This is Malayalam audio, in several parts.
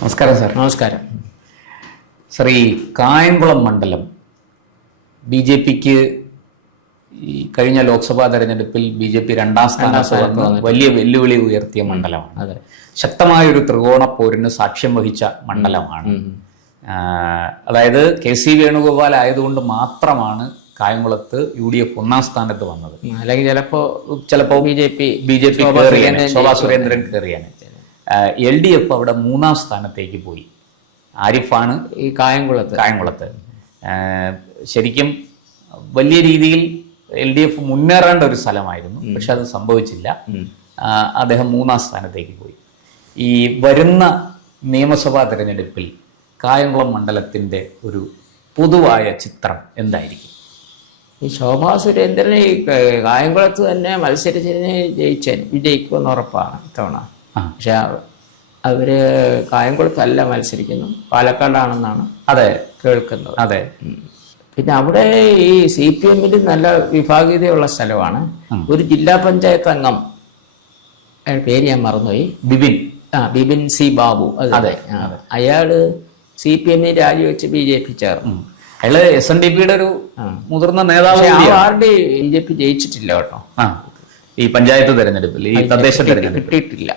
നമസ്കാരം സാർ. നമസ്കാരം സാർ, ഈ കായംകുളം മണ്ഡലം ബി ജെ പിക്ക് ഈ കഴിഞ്ഞ ലോക്സഭാ തെരഞ്ഞെടുപ്പിൽ ബി ജെ പി രണ്ടാം സ്ഥാനത്ത് വന്ന് വലിയ വെല്ലുവിളി ഉയർത്തിയ മണ്ഡലമാണ്. അതെ, ശക്തമായൊരു ത്രികോണ പോരിന് സാക്ഷ്യം വഹിച്ച മണ്ഡലമാണ്. അതായത് കെ സി വേണുഗോപാൽ ആയതുകൊണ്ട് മാത്രമാണ് കായംകുളത്ത് UDF ഒന്നാം സ്ഥാനത്ത് വന്നത്. അല്ലെങ്കിൽ ചിലപ്പോ B J P Shobha Surendran കയറിയാണ്. LDF അവിടെ മൂന്നാം സ്ഥാനത്തേക്ക് പോയി. ആരിഫാണ് ഈ കായംകുളത്ത് ശരിക്കും വലിയ രീതിയിൽ LDF മുന്നേറേണ്ട ഒരു സ്ഥലമായിരുന്നു, പക്ഷെ അത് സംഭവിച്ചില്ല. അദ്ദേഹം മൂന്നാം സ്ഥാനത്തേക്ക് പോയി. ഈ വരുന്ന നിയമസഭാ തെരഞ്ഞെടുപ്പിൽ കായംകുളം മണ്ഡലത്തിന്റെ ഒരു പൊതുവായ ചിത്രം എന്തായിരിക്കും? ഈ ശോഭാ സുരേന്ദ്രൻ ഈ കായംകുളത്ത് തന്നെ മത്സരിച്ചതിന് വിജയിക്കുമെന്ന് ഉറപ്പാണ് ഇത്തവണ. പക്ഷെ അവര് കായംകുളത്തല്ല മത്സരിക്കുന്നു, പാലക്കാടാണെന്നാണ് കേൾക്കുന്നത്. അതെ. പിന്നെ അവിടെ ഈ CPM നല്ല വിഭാഗീയതയുള്ള സ്ഥലമാണ്. ഒരു ജില്ലാ പഞ്ചായത്ത് അംഗം, പേര് ഞാൻ മറന്നുപോയി, ബിബിൻ സി ബാബു. അതെ, അയാള് CPM രാജിവെച്ച് BJP ചേർന്നു. അയാള് SNDPയുടെ ഒരു മുതിർന്ന നേതാവ്. BJP ജയിച്ചിട്ടില്ല കേട്ടോ ഈ പഞ്ചായത്ത് തെരഞ്ഞെടുപ്പിൽ, ഈ തദ്ദേശ തെരഞ്ഞെടുപ്പ് കിട്ടിയിട്ടില്ല.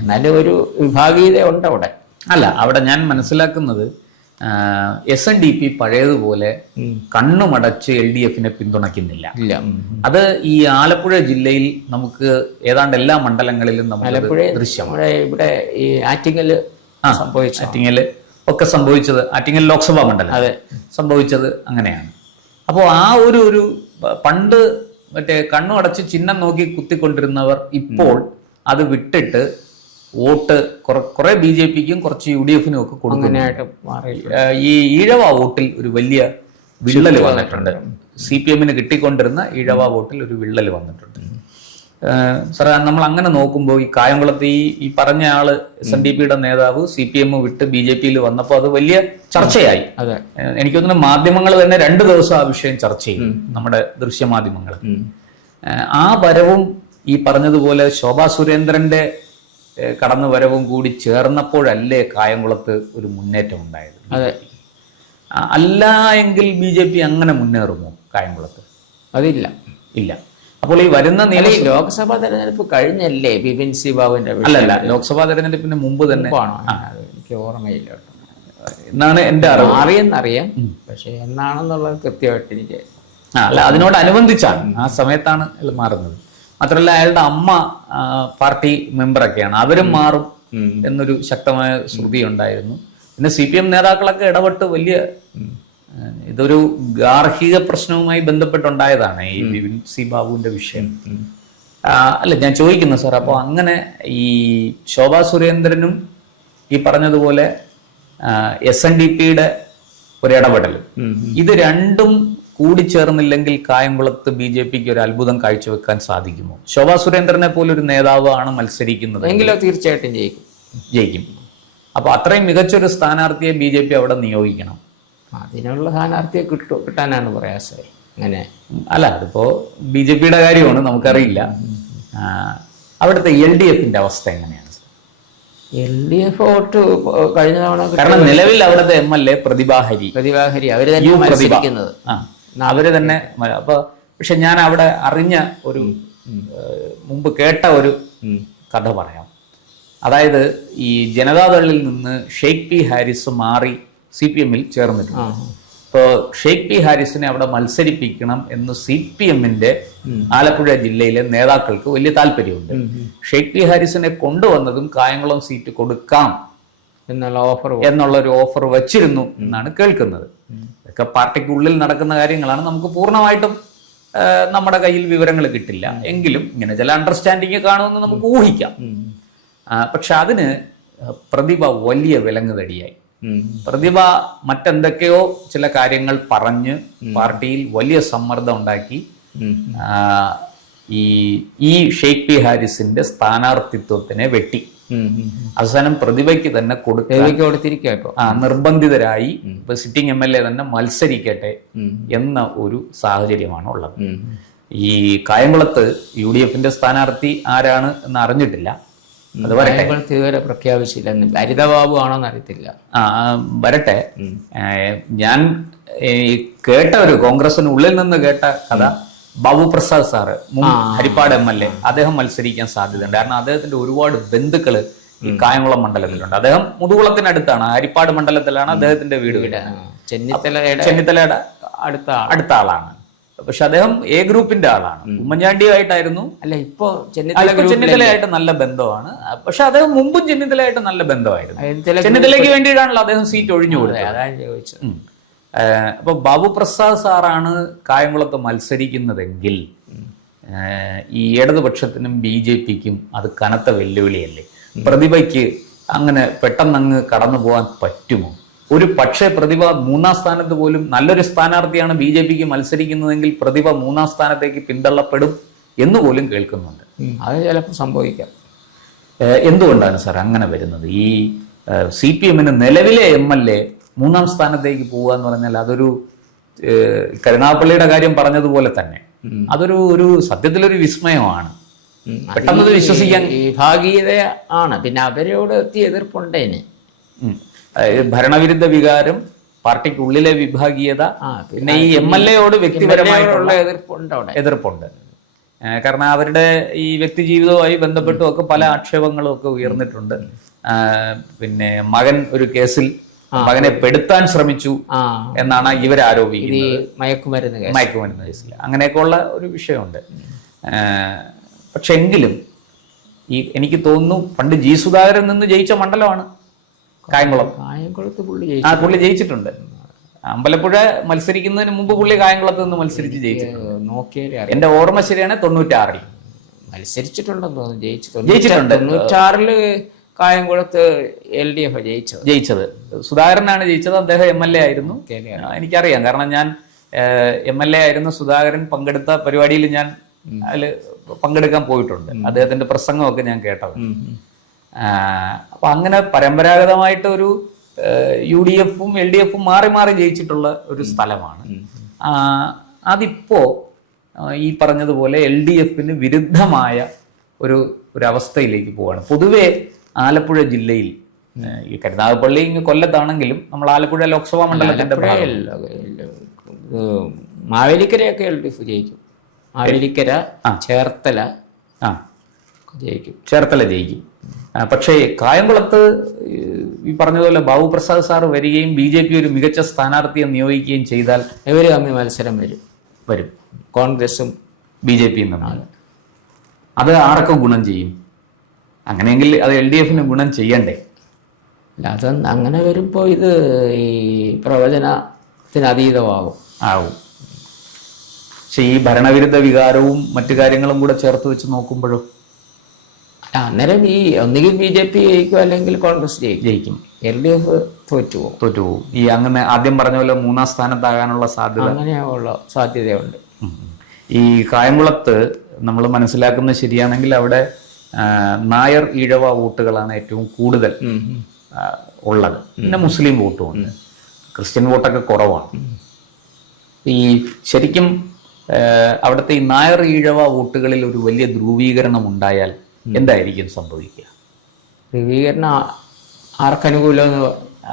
എന്നാലും ഒരു വിഭാഗീയത ഉണ്ട് അവിടെ. അല്ല, അവിടെ ഞാൻ മനസ്സിലാക്കുന്നത് SNDP പഴയതുപോലെ കണ്ണുമടച്ച് LDFനെ പിന്തുണയ്ക്കുന്നില്ല. അത് ഈ ആലപ്പുഴ ജില്ലയിൽ നമുക്ക് ഏതാണ്ട് എല്ലാ മണ്ഡലങ്ങളിലും നമുക്ക് ദൃശ്യമാണ്. ഇവിടെ ഈ ആറ്റിങ്ങല് ഒക്കെ സംഭവിച്ചത്, ആറ്റിങ്ങൽ ലോക്സഭാ മണ്ഡലം സംഭവിച്ചത് അങ്ങനെയാണ്. അപ്പോൾ ആ ഒരു പണ്ട് മറ്റേ കണ്ണുമടച്ച് ചിഹ്നം നോക്കി കുത്തിക്കൊണ്ടിരുന്നവർ ഇപ്പോൾ അത് വിട്ടിട്ട് വോട്ട് കുറെ BJPക്കും കുറച്ച് UDFനും ഒക്കെ കൊടുക്കാനായിട്ട് ഈ ഈഴവ വോട്ടിൽ ഒരു വലിയ വിള്ളൽ വന്നിട്ടുണ്ട്. CPMന് കിട്ടിക്കൊണ്ടിരുന്ന ഈഴവ വോട്ടിൽ ഒരു വിള്ളൽ വന്നിട്ടുണ്ട്. സാർ, നമ്മൾ അങ്ങനെ നോക്കുമ്പോൾ ഈ കായംകുളത്ത് ഈ പറഞ്ഞ ആള് SNDPയുടെ നേതാവ് CPM വിട്ട് BJPയിൽ വന്നപ്പോൾ അത് വലിയ ചർച്ചയായി. എനിക്ക് തോന്നുന്നു മാധ്യമങ്ങൾ തന്നെ 2 ദിവസം ആ വിഷയം ചർച്ച ചെയ്യും, നമ്മുടെ ദൃശ്യമാധ്യമങ്ങൾ. ആ വരവും ഈ പറഞ്ഞതുപോലെ ശോഭാ സുരേന്ദ്രന്റെ കടന്നു വരവും കൂടി ചേർന്നപ്പോഴല്ലേ കായംകുളത്ത് ഒരു മുന്നേറ്റം ഉണ്ടായത്. അല്ല എങ്കിൽ BJP അങ്ങനെ മുന്നേറുമോ കായംകുളത്ത്? ഇല്ല. അപ്പോൾ ഈ വരുന്ന ലോക്സഭാ തെരഞ്ഞെടുപ്പ് കഴിഞ്ഞല്ലേ ബിപിൻ സി ബാബുവിന്റെ? അല്ലല്ല, ലോക്സഭാ തെരഞ്ഞെടുപ്പിന് മുമ്പ് തന്നെ. എനിക്ക് ഓർമ്മയില്ല കേട്ടോ, എന്നാണ് എന്റെ അറിയാം, പക്ഷെ എന്നാണെന്നുള്ളത് കൃത്യമായിട്ട് എനിക്ക് അല്ല, അതിനോടനുബന്ധിച്ചാണ്, ആ സമയത്താണ് അയാൾ മാറുന്നത്. മാത്രമല്ല അയാളുടെ അമ്മ പാർട്ടി മെമ്പറൊക്കെയാണ്, അവരും മാറും എന്നൊരു ശക്തമായ ശ്രുതി ഉണ്ടായിരുന്നു. പിന്നെ CPM നേതാക്കളൊക്കെ ഇടപെട്ട് വലിയ ഇതൊരു ഗാർഹിക പ്രശ്നവുമായി ബന്ധപ്പെട്ടുണ്ടായതാണ് ഈ ബിപിൻ സി ബാബുവിന്റെ വിഷയം. അല്ല, ഞാൻ ചോദിക്കുന്നു സാർ, അപ്പോൾ അങ്ങനെ ഈ ശോഭാ സുരേന്ദ്രനും ഈ പറഞ്ഞതുപോലെ SNDPയുടെ ഒരു ഇടപെടലും, ഇത് രണ്ടും കൂടിച്ചേർന്നില്ലെങ്കിൽ കായംകുളത്ത് BJPക്ക് ഒരു അത്ഭുതം കാഴ്ചവെക്കാൻ സാധിക്കുമോ? ശോഭാ സുരേന്ദ്രനെ പോലൊരു നേതാവ് ആണ് മത്സരിക്കുന്നത് എങ്കിലോ തീർച്ചയായിട്ടും ജയിക്കും. അപ്പൊ അത്രയും മികച്ചൊരു സ്ഥാനാർത്ഥിയെ BJP അവിടെ നിയോഗിക്കണം. അതിനുള്ള സ്ഥാനാർത്ഥിയെ കിട്ടാനാണ് പ്രയാസമായി. അങ്ങനെ അല്ല, അതിപ്പോ BJPയുടെ കാര്യമാണ്, നമുക്കറിയില്ല. അവിടുത്തെ LDFന്റെ അവസ്ഥ എങ്ങനെയാണ്? LDF വോട്ട് കഴിഞ്ഞ തവണ, കാരണം നിലവിൽ അവിടുത്തെ MLA പ്രതിഭാഹരി അവര് തന്നെ മത്സരിക്കുന്നത്. അവര് തന്നെ. അപ്പൊ പക്ഷെ ഞാൻ അവിടെ അറിഞ്ഞ ഒരു മുമ്പ് കേട്ട ഒരു കഥ പറയാം. അതായത് ഈ ജനതാദളിൽ നിന്ന് ഷെയ്ഖ് പി ഹാരിസ് മാറി CPMൽ ചേർന്നിട്ടുണ്ട്. ഇപ്പോൾ ഷെയ്ഖ് പി ഹാരിസിനെ അവിടെ മത്സരിപ്പിക്കണം എന്ന് CPMന്റെ ആലപ്പുഴ ജില്ലയിലെ നേതാക്കൾക്ക് വലിയ താല്പര്യമുണ്ട്. ഷെയ്ഖ് പി ഹാരിസിനെ കൊണ്ടുവന്നതും കായംകുളം സീറ്റ് കൊടുക്കാം എന്നുള്ളൊരു ഓഫർ വച്ചിരുന്നു എന്നാണ് കേൾക്കുന്നത്. ഇതൊക്കെ പാർട്ടിക്കുള്ളിൽ നടക്കുന്ന കാര്യങ്ങളാണ്, നമുക്ക് പൂർണ്ണമായിട്ടും നമ്മുടെ കയ്യിൽ വിവരങ്ങൾ കിട്ടില്ല. എങ്കിലും ഇങ്ങനെ ചില അണ്ടർസ്റ്റാൻഡിങ് കാണുമെന്ന് നമുക്ക് ഊഹിക്കാം. പക്ഷെ അതിന് പ്രതിഭ വലിയ വിലങ്ങുതടിയായി. പ്രതിഭ മറ്റെന്തൊക്കെയോ ചില കാര്യങ്ങൾ പറഞ്ഞ് പാർട്ടിയിൽ വലിയ സമ്മർദ്ദം ഉണ്ടാക്കി ഈ ഷെയ്ഖ് പി ഹാരിസിന്റെ സ്ഥാനാർത്ഥിത്വത്തിനെ വെട്ടി. അവസാനം പ്രതിഭയ്ക്ക് തന്നെ കൊടുത്തിരിക്കുക. നിർബന്ധിതരായി ഇപ്പൊ സിറ്റിംഗ് MLA തന്നെ മത്സരിക്കട്ടെ എന്ന ഒരു സാഹചര്യമാണ് ഉള്ളത്. ഈ കായംകുളത്ത് UDFന്റെ സ്ഥാനാർത്ഥി ആരാണ് എന്ന് അറിഞ്ഞിട്ടില്ല. അത് വരട്ടെ. കായംകുളത്ത് ഇതുവരെ പ്രഖ്യാപിച്ചില്ലെന്ന്. ഹരിതബാബു ആണോന്ന് അറിയത്തില്ല. വരട്ടെ. ഞാൻ കേട്ട ഒരു കോൺഗ്രസിന് ഉള്ളിൽ നിന്ന് കേട്ട കഥ, ബാബു പ്രസാദ് സാറ്, ഹരിപ്പാട് MLA, അദ്ദേഹം മത്സരിക്കാൻ സാധ്യതയുണ്ട്. കാരണം അദ്ദേഹത്തിന്റെ ഒരുപാട് ബന്ധുക്കള് ഈ കായംകുളം മണ്ഡലത്തിലുണ്ട്. അദ്ദേഹം മുതുകുളത്തിനടുത്താണ്, ഹരിപ്പാട് മണ്ഡലത്തിലാണ് അദ്ദേഹത്തിന്റെ വീട്. ചെന്നിത്തലയുടെ അടുത്ത ആളാണ്. പക്ഷെ അദ്ദേഹം A ഗ്രൂപ്പിന്റെ ആളാണ്. ഉമ്മൻചാണ്ടിയുമായിട്ടായിരുന്നു, അല്ല ഇപ്പൊ ചെന്നിത്തലയായിട്ട് നല്ല ബന്ധമാണ്. പക്ഷെ അദ്ദേഹം മുമ്പും ചെന്നിത്തലയായിട്ട് നല്ല ബന്ധമായിരുന്നു. ചെന്നിത്തലയ്ക്ക് വേണ്ടിയിട്ടാണല്ലോ അദ്ദേഹം സീറ്റ് ഒഴിഞ്ഞു കൊടുത്തത്. അതാണ് ചോദിച്ചത്. അപ്പൊ ബാബു പ്രസാദ് സാറാണ് കായംകുളത്ത് മത്സരിക്കുന്നതെങ്കിൽ ഈ ഇടതുപക്ഷത്തിനും BJPക്കും അത് കനത്ത വെല്ലുവിളിയല്ലേ? പ്രതിഭയ്ക്ക് അങ്ങനെ പെട്ടെന്നങ്ങ് കടന്നു പോകാൻ പറ്റുമോ? ഒരു പക്ഷേ പ്രതിഭ 3ാം സ്ഥാനത്ത് പോലും, നല്ലൊരു സ്ഥാനാർത്ഥിയാണ് BJPക്ക് മത്സരിക്കുന്നതെങ്കിൽ പ്രതിഭ 3ാം സ്ഥാനത്തേക്ക് പിന്തള്ളപ്പെടും എന്ന് പോലും കേൾക്കുന്നുണ്ട്. അത് ചിലപ്പോൾ സംഭവിക്കാം. എന്തുകൊണ്ടാണ് സാർ അങ്ങനെ വരുന്നത്? ഈ CPM-ന് നിലവിലെ MLA 3ാം സ്ഥാനത്തേക്ക് പോവുക എന്ന് പറഞ്ഞാൽ അതൊരു, കരുനാഗപ്പള്ളിയുടെ കാര്യം പറഞ്ഞതുപോലെ തന്നെ അതൊരു സത്യത്തിലൊരു വിസ്മയമാണ്. പെട്ടെന്ന് വിശ്വസിക്കാൻ വിഭാഗീയത ആണ്. പിന്നെ അവരോട് എത്തിയ എതിർപ്പുണ്ടേന്. ഭരണവിരുദ്ധ വികാരം, പാർട്ടിക്കുള്ളിലെ വിഭാഗീയത, പിന്നെ ഈ MLA-യോട് വ്യക്തിപരമായിട്ടുള്ള എതിർപ്പുണ്ട്. കാരണം അവരുടെ ഈ വ്യക്തി ജീവിതവുമായി ബന്ധപ്പെട്ടും ഒക്കെ പല ആക്ഷേപങ്ങളും ഒക്കെ ഉയർന്നിട്ടുണ്ട്. പിന്നെ മകൻ ഒരു കേസിൽ മകനെ പെടുത്താൻ ശ്രമിച്ചു എന്നാണ് ഇവർ ആരോപിക്കുന്നത്, മയക്കുമരുന്ന് കേസിൽ. അങ്ങനെയൊക്കെയുള്ള ഒരു വിഷയമുണ്ട്. പക്ഷെ എങ്കിലും എനിക്ക് തോന്നുന്നു പണ്ട് G. സുധാകരൻ നിന്ന് ജയിച്ച മണ്ഡലമാണ് കായംകുളത്ത്. പുള്ളി ജയിച്ചിട്ടുണ്ട്. അമ്പലപ്പുഴ മത്സരിക്കുന്നതിന് മുമ്പ് പുള്ളി കായംകുളത്ത് നിന്ന് മത്സരിച്ച് ജയിച്ചിട്ടുണ്ട്. എന്റെ ഓർമ്മ ശരിയാണ്, 96-ൽ മത്സരിച്ചിട്ടുണ്ടെന്ന് തോന്നുന്നു. ജയിച്ചിട്ടുണ്ട്. 96-ൽ കായംകുളത്ത് LDF ജയിച്ചത്. സുധാകരനാണ് ജയിച്ചത്. അദ്ദേഹം MLA ആയിരുന്നു. എനിക്കറിയാം, കാരണം ഞാൻ MLA ആയിരുന്ന സുധാകരൻ പങ്കെടുത്ത പരിപാടിയിൽ ഞാൻ അതിൽ പങ്കെടുക്കാൻ പോയിട്ടുണ്ട്. അദ്ദേഹത്തിന്റെ പ്രസംഗമൊക്കെ ഞാൻ കേട്ടത്. അപ്പൊ അങ്ങനെ പരമ്പരാഗതമായിട്ട് ഒരു UDF-ഉം LDF-ഉം മാറി മാറി ജയിച്ചിട്ടുള്ള ഒരു സ്ഥലമാണ്. അതിപ്പോ ഈ പറഞ്ഞതുപോലെ LDF-ന് വിരുദ്ധമായ ഒരു അവസ്ഥയിലേക്ക് പോവാണ്. പൊതുവെ ആലപ്പുഴ ജില്ലയിൽ, ഈ കരുനാഗപ്പള്ളി കൊല്ലത്താണെങ്കിലും നമ്മൾ ആലപ്പുഴ ലോക്സഭാ മണ്ഡലത്തിന്റെ മാവേലിക്കരയൊക്കെ LDF ജയിക്കും. മാവേലിക്കര, ചേർത്തല ജയിക്കും. പക്ഷേ കായംകുളത്ത് ഈ പറഞ്ഞതുപോലെ ബാബു പ്രസാദ് സാർ വരികയും BJP ഒരു മികച്ച സ്ഥാനാർത്ഥിയെ നിയോഗിക്കുകയും ചെയ്താൽ ഇവര് തമ്മിൽ മത്സരം വരും. കോൺഗ്രസും BJPയും തമ്മിൽ. അത് ആർക്കും ഗുണം ചെയ്യും? അങ്ങനെയെങ്കിൽ അത് LDF-ന് ഗുണം ചെയ്യണ്ടേ? അത് അങ്ങനെ വരുമ്പോ ഇത് ഈ പ്രവചനത്തിന് അതീതമാകും. പക്ഷെ ഈ ഭരണവിരുദ്ധ വികാരവും മറ്റു കാര്യങ്ങളും കൂടെ ചേർത്ത് വെച്ച് നോക്കുമ്പോഴും അന്നേരം ഈ ഒന്നുകിൽ BJP ജയിക്കും, അല്ലെങ്കിൽ കോൺഗ്രസ് ജയിക്കും. LDF തോറ്റുപോകും. ഈ അങ്ങനെ ആദ്യം പറഞ്ഞ പോലെ 3ാം സ്ഥാനത്താകാനുള്ള സാധ്യതയുണ്ട്. ഈ കായംകുളത്ത് നമ്മൾ മനസ്സിലാക്കുന്നത് ശരിയാണെങ്കിൽ അവിടെ നായർ ഈഴവ വോട്ടുകളാണ് ഏറ്റവും കൂടുതൽ ഉള്ളത്. പിന്നെ മുസ്ലിം വോട്ടും ഉണ്ട്. ക്രിസ്ത്യൻ വോട്ടൊക്കെ കുറവാണ്. ഈ ശരിക്കും അവിടുത്തെ ഈ നായർ ഈഴവ വോട്ടുകളിൽ ഒരു വലിയ ധ്രുവീകരണം ഉണ്ടായാൽ എന്തായിരിക്കും സംഭവിക്കുക? ധ്രുവീകരണം ആർക്കനുകൂലം?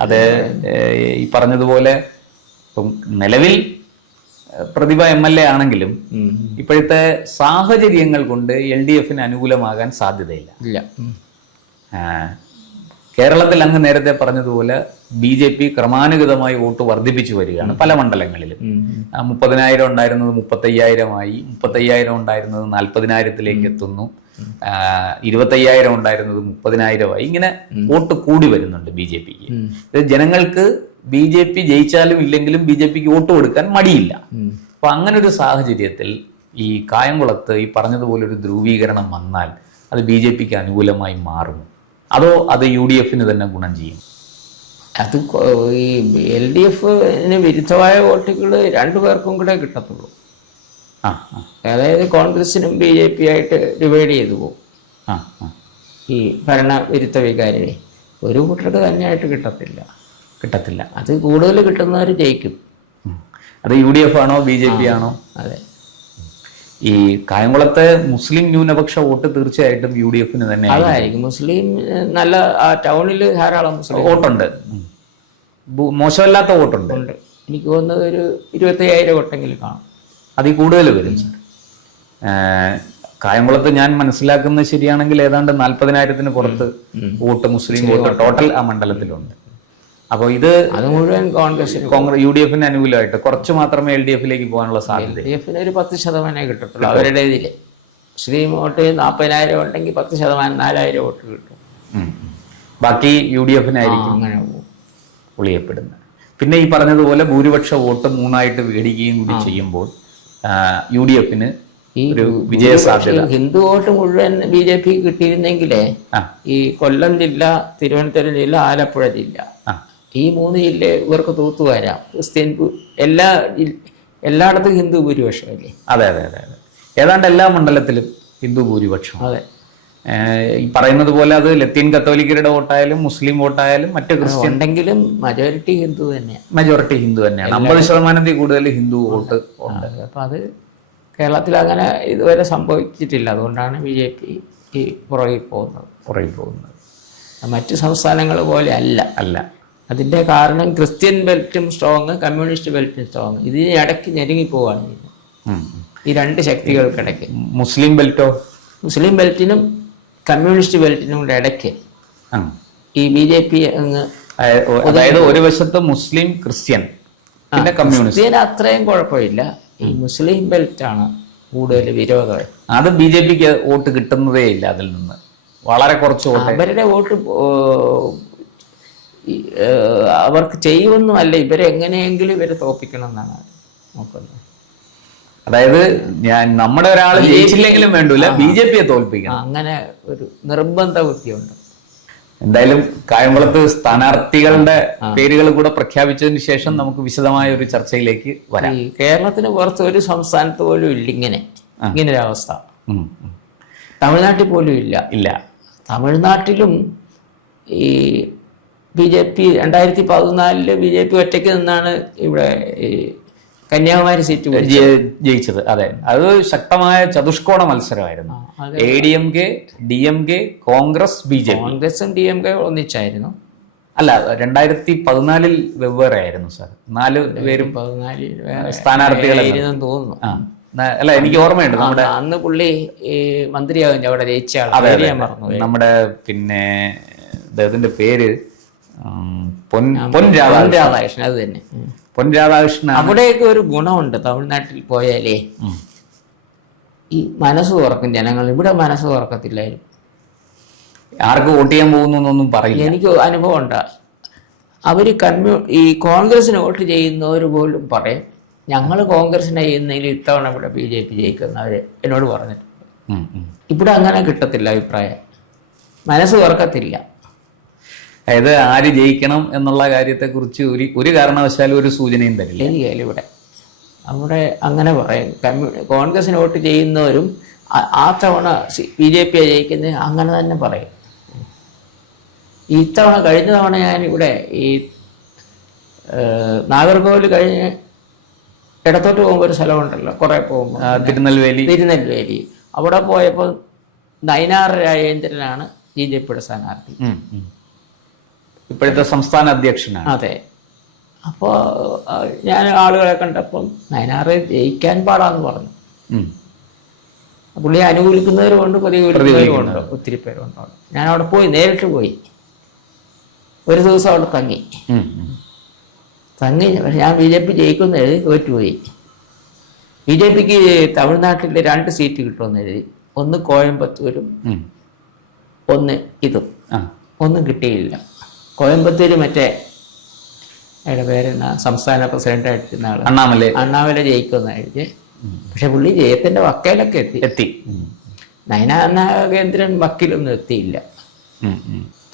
അത് ഈ പറഞ്ഞതുപോലെ ഇപ്പം നിലവിൽ പ്രതിഭ MLA ആണെങ്കിലും ഇപ്പോഴത്തെ സാഹചര്യങ്ങൾ കൊണ്ട് LDF-ന് അനുകൂലമാകാൻ സാധ്യതയില്ല. കേരളത്തിൽ അങ്ങ് നേരത്തെ പറഞ്ഞതുപോലെ BJP ക്രമാനുഗതമായി വോട്ട് വർദ്ധിപ്പിച്ചു വരികയാണ് പല മണ്ഡലങ്ങളിലും. 30,000 ഉണ്ടായിരുന്നത് 35,000-ആയി, 35,000 ഉണ്ടായിരുന്നത് 40,000-ലേക്ക് എത്തുന്നു, 25,000 ഉണ്ടായിരുന്നത് 30,000-ആയി. ഇങ്ങനെ വോട്ട് കൂടി വരുന്നുണ്ട് BJPക്ക്. ജനങ്ങൾക്ക് BJP ജയിച്ചാലും ഇല്ലെങ്കിലും BJPക്ക് വോട്ട് കൊടുക്കാൻ മടിയില്ല. അപ്പൊ അങ്ങനെ ഒരു സാഹചര്യത്തിൽ ഈ കായംകുളത്ത് ഈ പറഞ്ഞതുപോലെ ഒരു ധ്രുവീകരണം വന്നാൽ അത് BJPക്ക് അനുകൂലമായി മാറുമോ, അതോ അത് UDF-ന് തന്നെ ഗുണം ചെയ്യും? അത് ഈ LDF-ന് വിരുദ്ധമായ വോട്ടുകൾ രണ്ടുപേർക്കും കൂടെ കിട്ടത്തുള്ളൂ. അതായത് കോൺഗ്രസിനും BJP ആയിട്ട് ഡിവൈഡ് ചെയ്തു പോകും. ഈ ഭരണവിരുദ്ധ വികാരിനെ ഒരു കൂട്ടർക്ക് തന്നെയായിട്ട് കിട്ടത്തില്ല. അത് കൂടുതൽ കിട്ടുന്നവർ ജയിക്കും. അത് UDF ആണോ BJP ആണോ? അതെ. ഈ കായംകുളത്തെ മുസ്ലിം ന്യൂനപക്ഷ വോട്ട് തീർച്ചയായിട്ടും UDF തന്നെ അതായിരിക്കും. മുസ്ലിം നല്ല ആ ടൗണിൽ ധാരാളം മുസ്ലിം വോട്ടുണ്ട്, മോശമല്ലാത്ത വോട്ടുണ്ട്. ഉണ്ട്. എനിക്ക് തോന്നുന്നത് ഒരു 25,000 വോട്ടെങ്കിലും കാണും. അതിൽ കൂടുതൽ വരും സാർ. കായംകുളത്ത് ഞാൻ മനസ്സിലാക്കുന്നത് ശരിയാണെങ്കിൽ ഏതാണ്ട് 40,000-ന് പുറത്ത് വോട്ട് മുസ്ലിം വോട്ട് ടോട്ടൽ ആ മണ്ഡലത്തിലുണ്ട്. അപ്പോൾ ഇത് അത് മുഴുവൻ കോൺഗ്രസിന് UDF-ന് അനുകൂലമായിട്ട് കുറച്ച് മാത്രമേ LDF-ലേക്ക് പോകാനുള്ള സാധ്യത. LDF-ന് ഒരു 10% കിട്ടത്തുള്ളൂ അവരുടെ ഇതിൽ. മുസ്ലിം വോട്ട് 40,000 ഉണ്ടെങ്കിൽ 10%, 4,000 വോട്ട് കിട്ടും. ബാക്കി UDF-നായിരിക്കും അങ്ങനെ പോകും ഒളിയപ്പെടുന്നത്. പിന്നെ ഈ പറഞ്ഞതുപോലെ ഭൂരിപക്ഷ വോട്ട് 3ആയിട്ട് വിഘടിക്കുകയും കൂടി ചെയ്യുമ്പോൾ UDF-ന് ഒരു വിജയ സാധ്യത. ഹിന്ദു വോട്ട് മുഴുവൻ BJP കിട്ടിയിരുന്നെങ്കിലേ ഈ കൊല്ലം ജില്ല, തിരുവനന്തപുരം ജില്ല, ആലപ്പുഴ ജില്ല, ഈ 3 ജില്ല ഇവർക്ക് തൂത്തുവരാം. ക്രിസ്ത്യൻ എല്ലായിടത്തും ഹിന്ദു ഭൂരിപക്ഷമല്ലേ? അതെ അതെ അതെ അതെ, ഏതാണ്ട് എല്ലാ മണ്ഡലത്തിലും ഹിന്ദു ഭൂരിപക്ഷം. അതെ, ഈ പറയുന്നത് പോലെ അത് ലത്തീൻ കത്തോലിക്കരുടെ വോട്ടായാലും മുസ്ലിം വോട്ടായാലും മറ്റ് ക്രിസ്ത്യൻ ഉണ്ടെങ്കിലും മജോറിറ്റി ഹിന്ദു തന്നെയാണ്. മെജോറിറ്റി ഹിന്ദു തന്നെയാണ്. 50% കൂടുതൽ ഹിന്ദു വോട്ട് ഉണ്ട്. അപ്പൊ അത് കേരളത്തിൽ അങ്ങനെ ഇതുവരെ സംഭവിച്ചിട്ടില്ല. അതുകൊണ്ടാണ് BJP ഈ പുറകിൽ പോകുന്നത്. മറ്റ് സംസ്ഥാനങ്ങൾ പോലെ അല്ല. അതിന്റെ കാരണം ക്രിസ്ത്യൻ ബെൽറ്റും സ്ട്രോങ്, കമ്മ്യൂണിസ്റ്റ് ബെൽറ്റും സ്ട്രോങ്. ഇതിന് ഇടയ്ക്ക് ഞെരുങ്ങി പോവാണ് ഈ 2 ശക്തികൾക്കിടയ്ക്ക്. മുസ്ലിം ബെൽറ്റോ? മുസ്ലിം ബെൽറ്റിനും കമ്മ്യൂണിസ്റ്റ് ബെൽറ്റിനും കൂടെ ഇടയ്ക്ക് ഈ BJP അങ്ങ്, അതായത് ഒരു വശത്ത് മുസ്ലിം, ക്രിസ്ത്യൻ, പിന്നെ കമ്മ്യൂണിസ്റ്റ്. ക്രിസ്ത്യൻ അത്രയും കുഴപ്പമില്ല. ഈ മുസ്ലിം ബെൽറ്റാണ് കൂടുതൽ വിരോധം. അത് BJP-ക്ക് വോട്ട് കിട്ടുന്നതേ ഇല്ല. അതിൽ നിന്ന് വളരെ കുറച്ച് വോട്ട് അവരുടെ വോട്ട് അവർക്ക് ചെയ്യുമെന്നുമല്ല, ഇവരെ എങ്ങനെയെങ്കിലും ഇവരെ തോപ്പിക്കണം എന്നാണ് നോക്കുന്നത്. അതായത് നമ്മുടെ ഒരാൾ ജയിച്ചില്ലെങ്കിലും വേണ്ടൂല, BJP-യെ തോൽപ്പിക്കണം, അങ്ങനെ ഒരു നിർബന്ധ ബുദ്ധിയുണ്ട്. എന്തായാലും കായംകുളത്ത് സ്ഥാനാർത്ഥികളുടെ പേരുകൾ കൂടെ പ്രഖ്യാപിച്ചതിന് ശേഷം നമുക്ക് വിശദമായ ഒരു ചർച്ചയിലേക്ക് വരാം. കേരളത്തിന് പുറത്ത് ഒരു സംസ്ഥാനത്ത് പോലും ഇല്ല ഇങ്ങനൊരവസ്ഥ. തമിഴ്നാട്ടിൽ പോലും ഇല്ല. തമിഴ്നാട്ടിലും ഈ BJP 2014 BJP ഒറ്റയ്ക്ക് നിന്നാണ് ഇവിടെ ഈ കന്യാകുമാരി സീറ്റ് ജയിച്ചത്. അതെ, അത് ശക്തമായ ചതുഷ്കോണ മത്സരമായിരുന്നു. ADMK, DMK, Congress, BJP. കോൺഗ്രസും DMK ഒന്നിച്ചായിരുന്നു. അല്ല, 2014 വെവ്വേറെ ആയിരുന്നു സാർ. 4 പേരും 14 സ്ഥാനാർത്ഥികളായിരുന്നു തോന്നുന്നു. അല്ല, എനിക്ക് ഓർമ്മയുണ്ട്. നമ്മുടെ അന്ന് പുള്ളി ഈ മന്ത്രിയാകും അവിടെ ജയിച്ച ആൾ മറന്നു. നമ്മുടെ പിന്നെ അദ്ദേഹത്തിന്റെ പേര് പൊൻ രാധാകൃഷ്ണൻ. അത് തന്നെ, പൊൻ രാധാകൃഷ്ണൻ. അവിടെയൊക്കെ ഒരു ഗുണമുണ്ട്. തമിഴ്നാട്ടിൽ പോയാലേ ഈ മനസ്സ് തുറക്കും ജനങ്ങൾ. ഇവിടെ മനസ്സ് തുറക്കത്തില്ലായിരുന്നു. ആർക്ക് വോട്ട് ചെയ്യാൻ പോകുന്നു എന്നൊന്നും പറയില്ല. എനിക്ക് അനുഭവം ഉണ്ട്. അവർ ഈ കോൺഗ്രസിന് വോട്ട് ചെയ്യുന്നവർ പോലും പറയും, ഞങ്ങൾ കോൺഗ്രസിനെ ചെയ്യുന്നതിൽ ഇത്തവണ ഇവിടെ BJP ജയിക്കുന്നവർ എന്നോട് പറഞ്ഞിട്ടുണ്ട്. ഇവിടെ അങ്ങനെ കിട്ടത്തില്ല അഭിപ്രായം. മനസ്സ് തുറക്കത്തില്ല. അതായത് ആര് ജയിക്കണം എന്നുള്ള കാര്യത്തെക്കുറിച്ച് ഒരു കാരണവശാലും ഒരു സൂചനയും തരില്ല. ശരിയല്ല ഇവിടെ. അവിടെ അങ്ങനെ പറയും. കോൺഗ്രസിന് വോട്ട് ചെയ്യുന്നവരും ആ തവണ BJP ജയിക്കുന്നത് അങ്ങനെ തന്നെ പറയും. ഇത്തവണ കഴിഞ്ഞ തവണ ഞാനിവിടെ ഈ നാഗർകോവിൽ കഴിഞ്ഞ് ഇടത്തോട്ട് പോകുമ്പോൾ ഒരു സ്ഥലമുണ്ടല്ലോ, കുറെ പോകുമ്പോൾ തിരുനെൽവേലി. അവിടെ പോയപ്പോൾ നയനാർ രാജേന്ദ്രനാണ് BJP-യുടെ സ്ഥാനാർത്ഥി, ഇപ്പോഴത്തെ സംസ്ഥാന അധ്യക്ഷനാണ്. അതെ. അപ്പോൾ ഞാൻ ആളുകളെ കണ്ടപ്പം നയനാറ് ജയിക്കാൻ പാടാന്ന് പറഞ്ഞു. പുള്ളിയെ അനുകൂലിക്കുന്നവരുമുണ്ട്, പ്രതികൂലിക്കുന്നവരുമുണ്ട്, ഒത്തിരി പേരുണ്ട്. ഞാൻ അവിടെ പോയി, നേരിട്ട് പോയി. ഒരു ദിവസം അവിടെ തങ്ങി. ഞാൻ BJP ജയിക്കുമെന്ന് എഴുതി തോറ്റുപോയി. BJP-ക്ക് തമിഴ്നാട്ടിൽ 2 സീറ്റ് കിട്ടുമെന്ന് എഴുതി. ഒന്ന് കോയമ്പത്തൂരും ഒന്ന് ഇതും. ഒന്നും കിട്ടിയില്ല. കോയമ്പത്തൂര് മറ്റേ അയാളുടെ പേരെന്നാ, സംസ്ഥാന പ്രസിഡന്റായിട്ടിരുന്ന ആള് അണ്ണാമല ജയിക്കുമെന്ന് എഴുതി. പക്ഷെ പുള്ളി ജയത്തിന്റെ വക്കയിലൊക്കെ എത്തി. നയനാഗേന്ദ്രൻ വക്കീലൊന്നും എത്തിയില്ല,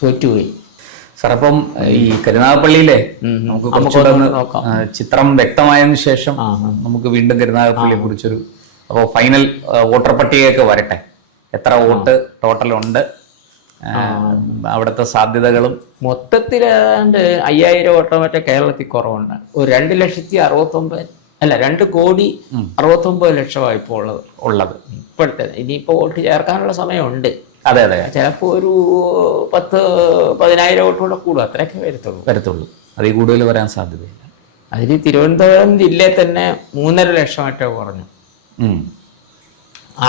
തോറ്റുപോയി. സാർ, അപ്പം ഈ കരുനാഗപ്പള്ളിയിലെ നമുക്ക് ചിത്രം വ്യക്തമായതിനു ശേഷം നമുക്ക് വീണ്ടും കരുനാഗപ്പള്ളിയെ കുറിച്ചൊരു ഫൈനൽ വോട്ടർ പട്ടികയൊക്കെ വരട്ടെ. എത്ര വോട്ട് ടോട്ടൽ ഉണ്ട്, അവിടുത്തെ സാധ്യതകളും. മൊത്തത്തിൽ ഏതാണ്ട് 5000 വോട്ടോ മറ്റേ കേരളത്തിൽ കുറവുണ്ട്. ഒരു 2,69,000 അല്ല 2,69,00,000 ഇപ്പോൾ ഉള്ളത് ഇപ്പോഴത്തെ. ഇനിയിപ്പോൾ വോട്ട് ചേർക്കാനുള്ള സമയമുണ്ട്. അതെ അതെ, ചിലപ്പോൾ ഒരു 10,000-10,000 വോട്ടുകൂടെ കൂടും, അത്രയൊക്കെ വരത്തുള്ളൂ. അതിൽ കൂടുതൽ വരാൻ സാധ്യതയില്ല. അതിൽ തിരുവനന്തപുരം ജില്ലയിൽ തന്നെ 3,50,000 കുറഞ്ഞു.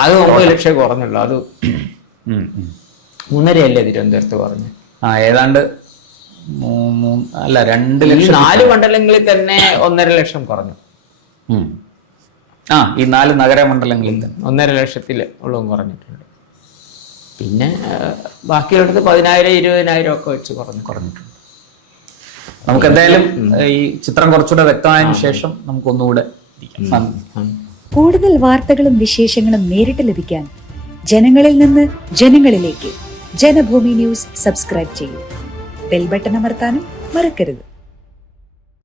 ആകെ 9,00,000 കുറഞ്ഞുള്ളൂ. അത് 3,500,000 തിരുവനന്തപുരത്ത് കുറഞ്ഞു. ഏതാണ്ട് 2 ലക്ഷം. 4 മണ്ഡലങ്ങളിൽ തന്നെ 1,50,000 കുറഞ്ഞു. ഈ 4 നഗരമണ്ഡലങ്ങളിൽ തന്നെ 1,50,000 ഉള്ളതും കുറഞ്ഞിട്ടുണ്ട്. പിന്നെ ബാക്കിയുള്ളടത്ത് 10,000-20,000 ഒക്കെ വെച്ച് കുറഞ്ഞിട്ടുണ്ട്. നമുക്ക് എന്തായാലും ഈ ചിത്രം കുറച്ചുകൂടെ വ്യക്തമായതിനു ശേഷം നമുക്കൊന്നുകൂടെ കൂടുതൽ വാർത്തകളും വിശേഷങ്ങളും നേരിട്ട് ലഭിക്കാൻ ജനങ്ങളിൽ നിന്ന് ജനങ്ങളിലേക്ക് ജനഭൂമി ന്യൂസ് സബ്സ്ക്രൈബ് ചെയ്യൂ. ബെൽ ബട്ടൺ അമർത്താനും മറക്കരുത്.